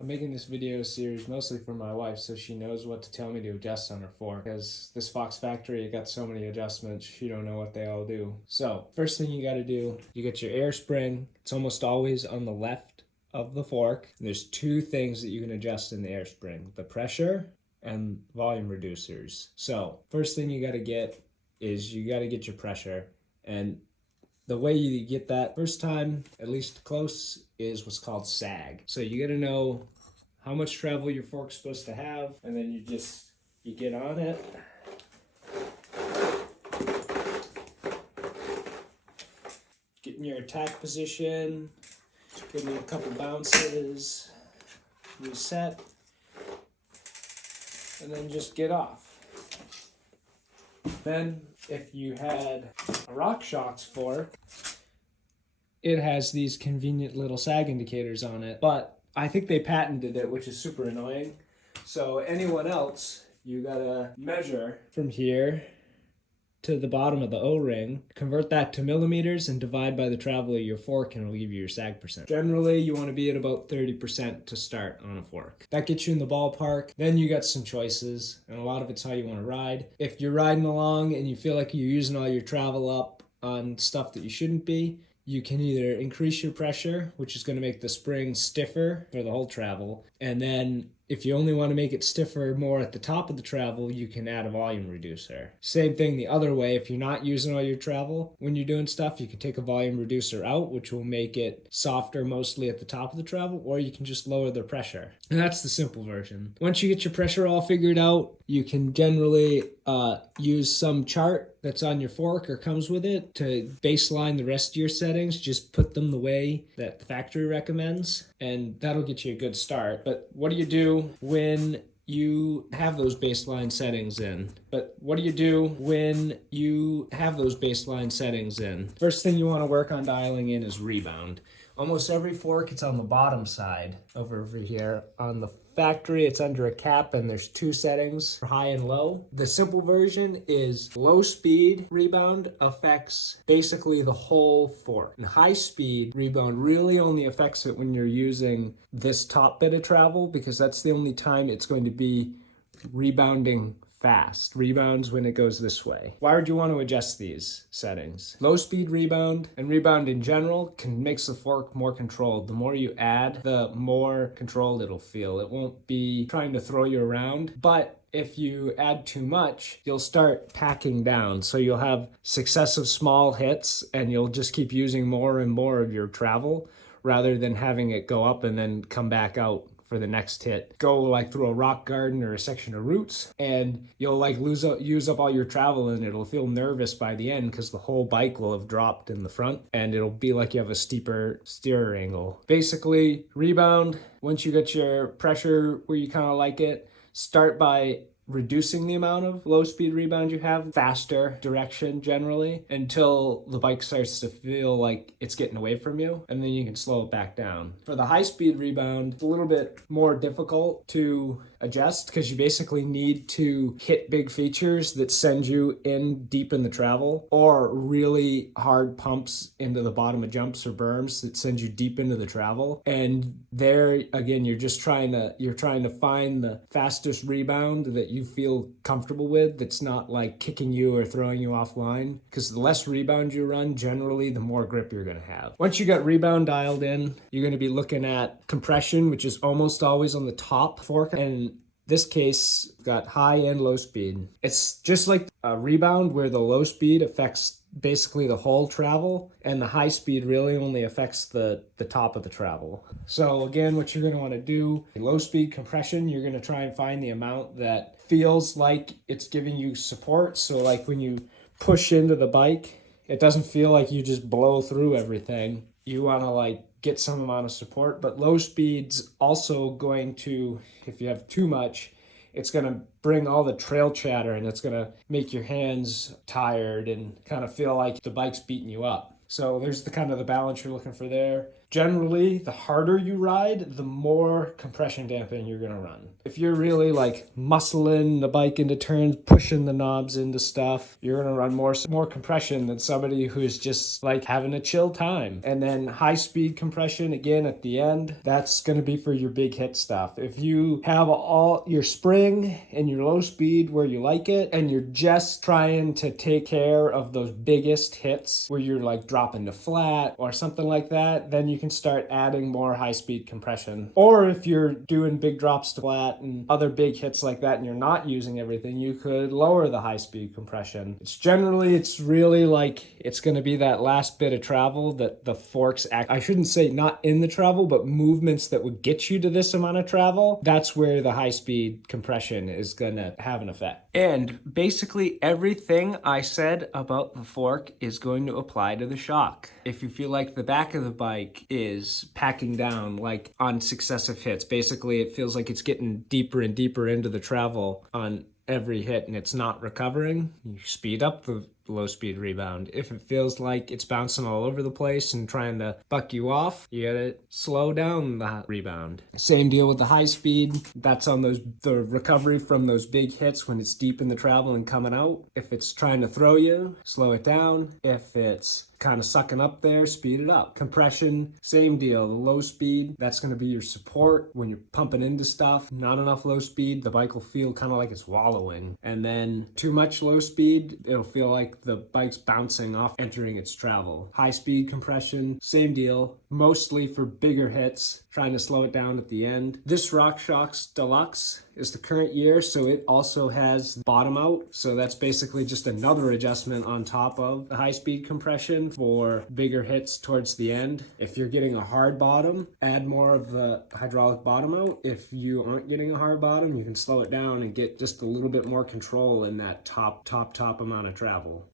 I'm making this video series mostly for my wife so she knows what to tell me to adjust on her fork, because this Fox factory got so many adjustments she don't know what they all do. So first thing you got to do, you get your air spring. It's almost always on the left of the fork. There's two things that you can adjust in the air spring: the pressure and volume reducers. So first thing you got to get is you got to get your pressure, and the way you get that first time, at least close, is what's called sag. So you got to know how much travel your fork's supposed to have, and then you get on it. Get in your attack position, give me a couple bounces, reset, and then just get off. Then, if you had a RockShox fork, it has these convenient little sag indicators on it, but I think they patented it, which is super annoying. So anyone else, you gotta measure from here to the bottom of the O-ring, convert that to millimeters, and divide by the travel of your fork, and it'll give you your sag percent. Generally, you want to be at about 30% to start on a fork. That gets you in the ballpark. Then you got some choices, and a lot of it's how you want to ride. If you're riding along and you feel like you're using all your travel up on stuff that you shouldn't be, you can either increase your pressure, which is going to make the spring stiffer for the whole travel, and then if you only want to make it stiffer more at the top of the travel, you can add a volume reducer. Same thing the other way. If you're not using all your travel when you're doing stuff, you can take a volume reducer out, which will make it softer mostly at the top of the travel, or you can just lower the pressure. And that's the simple version. Once you get your pressure all figured out, you can generally use some chart that's on your fork or comes with it to baseline the rest of your settings. Just put them the way that the factory recommends, and that'll get you a good start. But what do you do when you have those baseline settings in? First thing you want to work on dialing in is rebound. Almost every fork, it's on the bottom side over here. On the factory, it's under a cap, and there's two settings for high and low. The simple version is low speed rebound affects basically the whole fork. And high speed rebound really only affects it when you're using this top bit of travel, because that's the only time it's going to be rebounding fast. Rebounds when it goes this way. Why would you want to adjust these settings? Low speed rebound and rebound in general makes the fork more controlled. The more you add, the more controlled it'll feel. It won't be trying to throw you around, but if you add too much, you'll start packing down. So you'll have successive small hits, and you'll just keep using more and more of your travel rather than having it go up and then come back out for the next hit. Go like through a rock garden or a section of roots, and you'll like use up all your travel, and it'll feel nervous by the end because the whole bike will have dropped in the front, and it'll be like you have a steeper steer angle. Basically, rebound, once you get your pressure where you kind of like it, start by reducing the amount of low speed rebound you have, faster direction generally, until the bike starts to feel like it's getting away from you, and then you can slow it back down. For the high speed rebound, it's a little bit more difficult to adjust because you basically need to hit big features that send you in deep in the travel, or really hard pumps into the bottom of jumps or berms that send you deep into the travel. And there again, you're trying to find the fastest rebound that you feel comfortable with, that's not like kicking you or throwing you offline, because the less rebound you run, generally the more grip you're going to have. Once you got rebound dialed in, you're going to be looking at compression, which is almost always on the top fork, and this case got high and low speed. It's just like a rebound where the low speed affects basically the whole travel, and the high speed really only affects the top of the travel. So again, what you're going to want to do, low speed compression, you're going to try and find the amount that feels like it's giving you support. So like when you push into the bike, it doesn't feel like you just blow through everything. You want to like get some amount of support. But low speed's also going to, if you have too much, it's going to bring all the trail chatter, and it's going to make your hands tired and kind of feel like the bike's beating you up. So there's the kind of the balance you're looking for there. Generally, the harder you ride, the more compression damping you're gonna run. If you're really like muscling the bike into turns, pushing the knobs into stuff, you're gonna run more compression than somebody who's just like having a chill time. And then high speed compression again at the end, that's gonna be for your big hit stuff. If you have all your spring and your low speed where you like it, and you're just trying to take care of those biggest hits where you're like dropping to flat or something like that, then you can start adding more high speed compression. Or if you're doing big drops to flat and other big hits like that and you're not using everything, you could lower the high speed compression. It's really like it's going to be that last bit of travel that the forks act. I shouldn't say not in the travel, but movements that would get you to this amount of travel. That's where the high speed compression is going to have an effect. And basically everything I said about the fork is going to apply to the shock. If you feel like the back of the bike is packing down like on successive hits, basically it feels like it's getting deeper and deeper into the travel on every hit and it's not recovering, you speed up the low speed rebound. If it feels like it's bouncing all over the place and trying to buck you off, you gotta slow down the rebound. Same deal with the high speed. That's on the recovery from those big hits when it's deep in the travel and coming out. If it's trying to throw you, slow it down. If it's kind of sucking up there, speed it up. Compression, same deal. The low speed, that's going to be your support when you're pumping into stuff. Not enough low speed, the bike will feel kind of like it's wallowing. And then too much low speed, it'll feel like the bike's bouncing off entering its travel. High speed compression, same deal. Mostly for bigger hits, trying to slow it down at the end. This RockShox Deluxe is the current year, so it also has bottom out. So that's basically just another adjustment on top of the high speed compression for bigger hits towards the end. If you're getting a hard bottom, add more of the hydraulic bottom out. If you aren't getting a hard bottom, you can slow it down and get just a little bit more control in that top amount of travel.